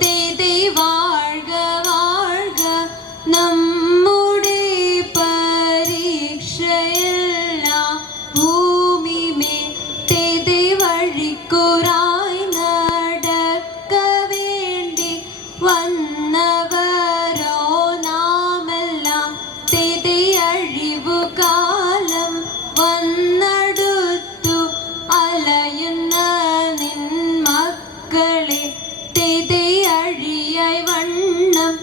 തിതി വാഴ്ക വാഴ്ക നമ്മുടെ പരീക്ഷയെല്ലാം ഭൂമിമേൽ തിതി വഴിക്കുറായി നടക്ക വേണ്ടി വന്നവരോ നാമെല്ലാം തിതി അഴിവുകാലം വന്നടുത്തു അലയുന്ന നിൻ മക്കളെ തിതി അഴിയായി വണ്ണം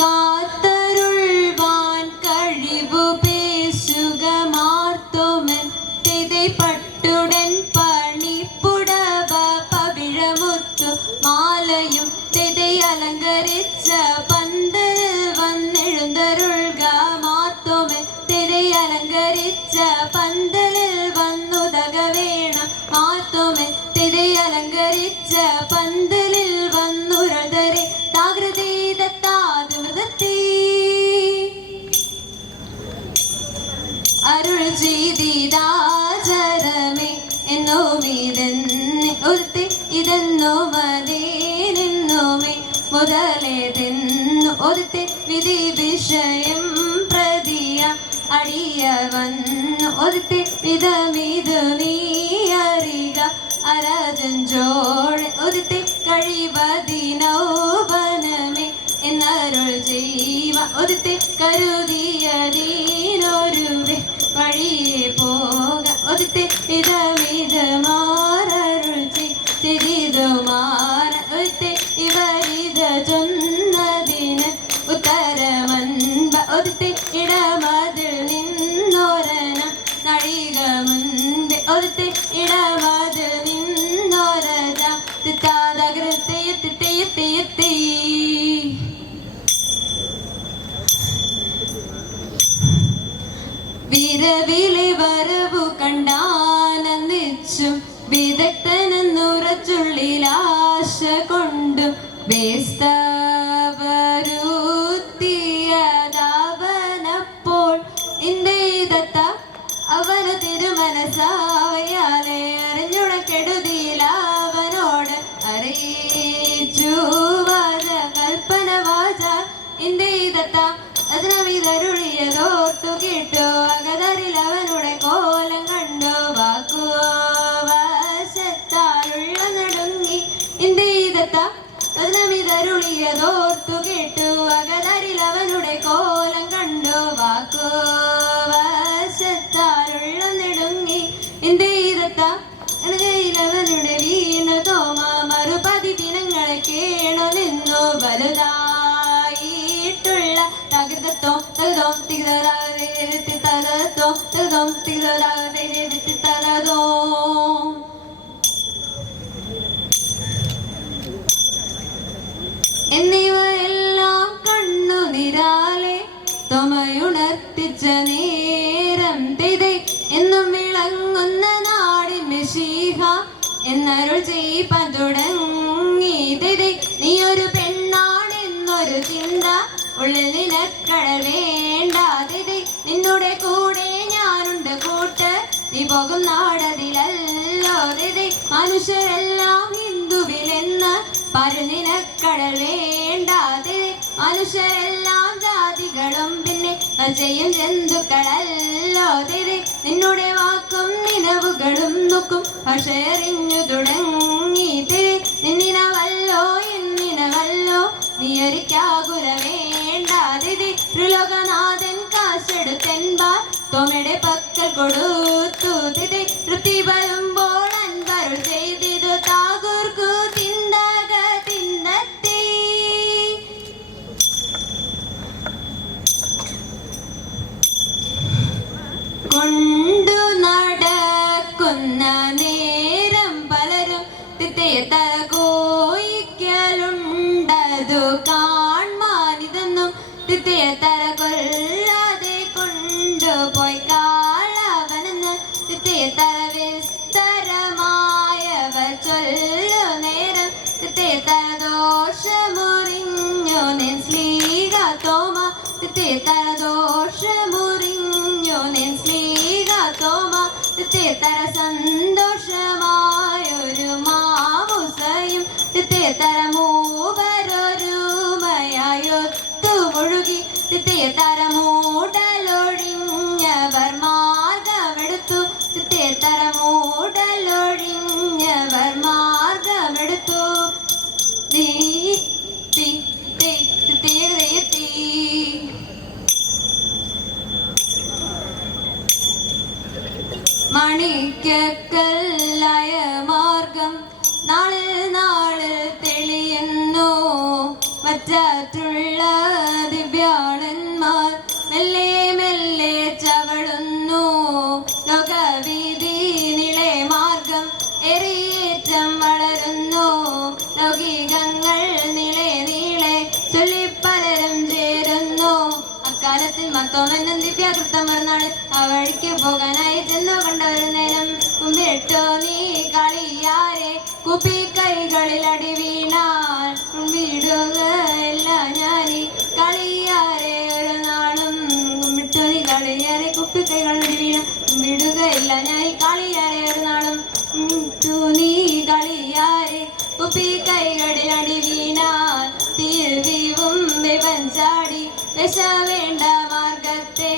കാത്തരുൾവാൻ കഴിവു പേശുക മാർത്തോമൻ തിതി പട്ടുടൻ പണിപ്പുടവ പവിഴമുത്തു മാലയും തിതി അലങ്കരിച്ച പന്തൽ വന്നെഴുന്തരുൾക മാർത്തോമൻ തിതി അലങ്കരിച്ച പന്തലിൽ വന്നുതക വേണം മാർത്തോമൻ തിതി അലങ്കരിച്ച പന്തലിൽ വന്നുരതരെ താകൃതീതത്താതിമൃതത്തീ അരുൾ ചെയ്തിതാചരമേ എന്നോമിതെന്നെ ഒരുത്തി ഇതെന്നോ മതേനെന്നോമേ മുതലേതെന്നു ഒരുത്തി വിധി വിഷയം പ്രതിയ അടിയ വന്നു ഒരുത്തി വിധമിതു നീ അറിക അരജഞ്ചോട് ഒരുത്തി കഴിവതിനോപനമേ എന്നരുൾ ജീവ ഒരുത്തി കരുതിയതീനൊരുവേ വഴിയെ പോക ഒരുത്തി വിധമിതമാരരുൾ ചെയ്തു മാറ ഒരുത്തി ഇവരിത ചൊന്നതിന് ഉത്തരമൻപ ഒരുത്തി ഇടമതിൽ നിന്നോരന നഴിക മുൻപ് ഒരുത്തി ഇടമതിൽ നിന്നോരജ തിത്താതകൃത്യത്തി വിരവിലെ വരവു കണ്ടാനന്ദിച്ചും വിദഗ്ധനെന്നുറച്ചുള്ളിലാശ കൊണ്ടും ബേസ്തവരുത്തിയതവനപ്പോൾ ഇന്ത്യതത്ത അവന് തിരുമനസാവയാലെ അറിഞ്ഞുണക്കെടുതിയിലവനോട് അറിയിച്ചു വാച കൽപ്പന വാച ഇന്ത്യതത്ത അതിനവിതരുളിയതോർത്തു കേട്ടു അകതരിൽ അവനുടെ കോലം കണ്ടു വാക്കുവശത്താലുള്ള നടുങ്ങി ഇന്ത്യതത്ത അതിനവിതരുളിയതോർത്തു കേട്ടു അകതരിൽ അവനുടെ കോലം കണ്ടു വാക്കുവശത്താലുള്ള നെടുങ്ങി ഇന്ത്യതത്ത അവനുടെ വീണു തോമ മറുപതി ദിനങ്ങളെ കേണു നിന്നു വലുതായിട്ടുള്ള തകൃതത്തോ തകതോ തികതോ തകതോ തകതോ തികതോ എന്നിവയെല്ലാം കണ്ണു നിരാലെ തൊമയുണർത്തിച്ച നേരം തിതൈ എന്നും വിളങ്ങുന്ന നാടിൻ മെശീഹ എന്നരുൾ ചെയ്യിപ്പാൻ തുടങ്ങി തിതൈ നീ ഒരു പെണ്ണാണെന്നൊരു ചിന്ത ഉള്ളിൽ നിനക്കടൽ വേണ്ട തിതൈ നിന്നുടെ കൂടെ ഞാനുണ്ട് കൂട്ട് നീ പോകും നാടതിലല്ലോ തിതൈ മനുഷ്യരെല്ലാം ഹിന്ദുവിലെന്ന് പരുനിനക്കടൽ വേണ്ട തിതൈ മനുഷ്യരെല്ലാം ജാതികളും പിന്നെ ചെയ്യും ജന്തുക്കളല്ലോ തിതൈ നിന്നുടെ വാക്കും നിലവുകളും നോക്കും ഭാഷയറിഞ്ഞു തുടങ്ങി തിതൈ നിന്നിനവല്ലോ എന്നിനവല്ലോ നീയൊരിക്കാകുല വേണ്ട തിതൈ ത്രിലോകനാഥൻ കാശെടുത്തെൻപാർ തോമയുടെ പക്കൽ കൊടുത്തു തിതൈ തൃപ്തി വരുമ്പോൾ അൻപരുൾ ചെയ്തിതു താകൂർക്കു തിന്തക തിന്തത്തി കൊണ്ടു നടക്കുന്ന നേരം പലരും തിത്തയത്ത കോയിക്കലുണ്ടതു കാൺമാനിതെന്നും തിത്തയത്തര കൊല്ലാതെ കൊണ്ടുപോയി കാളവനെന്ന് തിത്തയത്തര വിസ്തരമായവ ചൊല്ലു നേരം തിത്തയത്തര ദോഷമുറിഞ്ഞു നിൻ സ്ലീഹ തോമ തിത്തയത്തര ദോഷമുറിഞ്ഞു നിൻ സ്ലീഹ തോമ തിത്തയത്തര സന്തോഷമായൊരു മാവുസയും തിത്തയത്തര മൂവരോ വഴിക്കല്ലായ മാർഗം നാളിൽ നാളിൽ തെളിയുന്നു. മറ്റുള്ള ദിവ്യാളന്മാർ മെല്ലെ മെല്ലെ ചവളുന്നു. ലോകവീതി നിളെ മാർഗം എറിയേറ്റം വളരുന്നു. ലൗകികങ്ങൾ നിളെ നീളെ ചൊല്ലിപ്പലരും ചേരുന്നു. അക്കാലത്തിൽ മത്തോമെന്നും ദിവ്യാകൃത്തം മറന്നാണ് ആ വഴിക്ക് പോകാനായി ചെന്നു കണ്ടൊരു നേരം കുമ്പിട്ടോ നീ കളിയാരെ കുപ്പി കൈകളിൽ അടി വീണാൽ കുമ്പിടുകയല്ല ഞാനീ കളിയാരെ ഒരു നാളും. കുമ്പിട്ടോ നീ കളിയാരെ കുപ്പി കൈകളിൽ അടി വീണ കുമ്പിടുകയില്ല ഞാൻ ഈ കളിയാരെ ഒരു നാളും. നീ കളിയാരെ കുപ്പി കൈകളിൽ അടി വീണാൽ തീർവിവും വിപഞ്ചാടി വിശ വേണ്ട മാർഗത്തെ.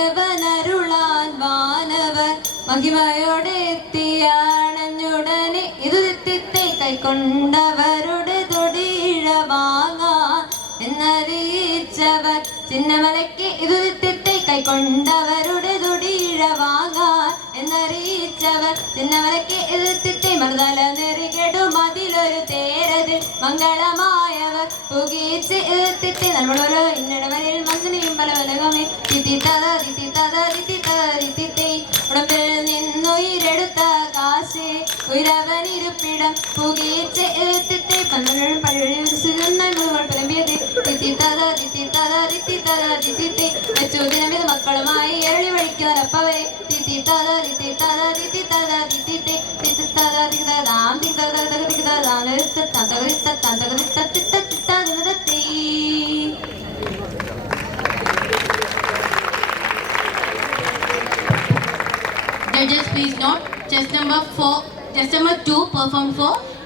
മനഗുണനുടയവനരുളാൻ വാനവർ മഹിമയോടെ എത്തിയാണഞ്ഞുടനെ ഇത് തിത്തെ കൈക്കൊണ്ടവരുടെ തൊടിയിഴ വാങ്ങാൻ എന്നറിയിച്ചവർ ചിന്നമലയ്ക്ക് ഇത് തിത്തെ കൈക്കൊണ്ടവരുടെ തൊടിയിഴ വാങ്ങാൻ എന്നറിയിച്ചവർ ചിന്നമലയ്ക്ക് ഇത് തിത്തെ മറുതല നെറികെടും അതിലൊരു തേരതിൽ മംഗളമായവർ പുകീച്ച് എത്തിത്തെ നമ്മളോരോ ഇന്നടവരിൽ മന്ദിനിയും പല വലകമേ തിത്തി തത തിത്തി തത തിത്തി തത തിത്തി ഉടമ്പിൽ നിന്നുയിരെടുത്ത കാശ് ഉയരവനിരുപ്പിടം പുകീച്ച് എത്തിത്തെ പന്ത്രണ്ടും പഴയ പലമ്പിയത് തിത്തി തത തിത്തി തത തിത്തി തത തിത്തി വെച്ചുദിനമിത് മക്കളുമായി എരളി വഴിക്കാറപ്പവരെ തിത്തി തത തിത്തി തത തിത്തി തത തിത്തി തിത്തി തത തിതാം തിത തിതാം Judges, please note, chest number 2 performed for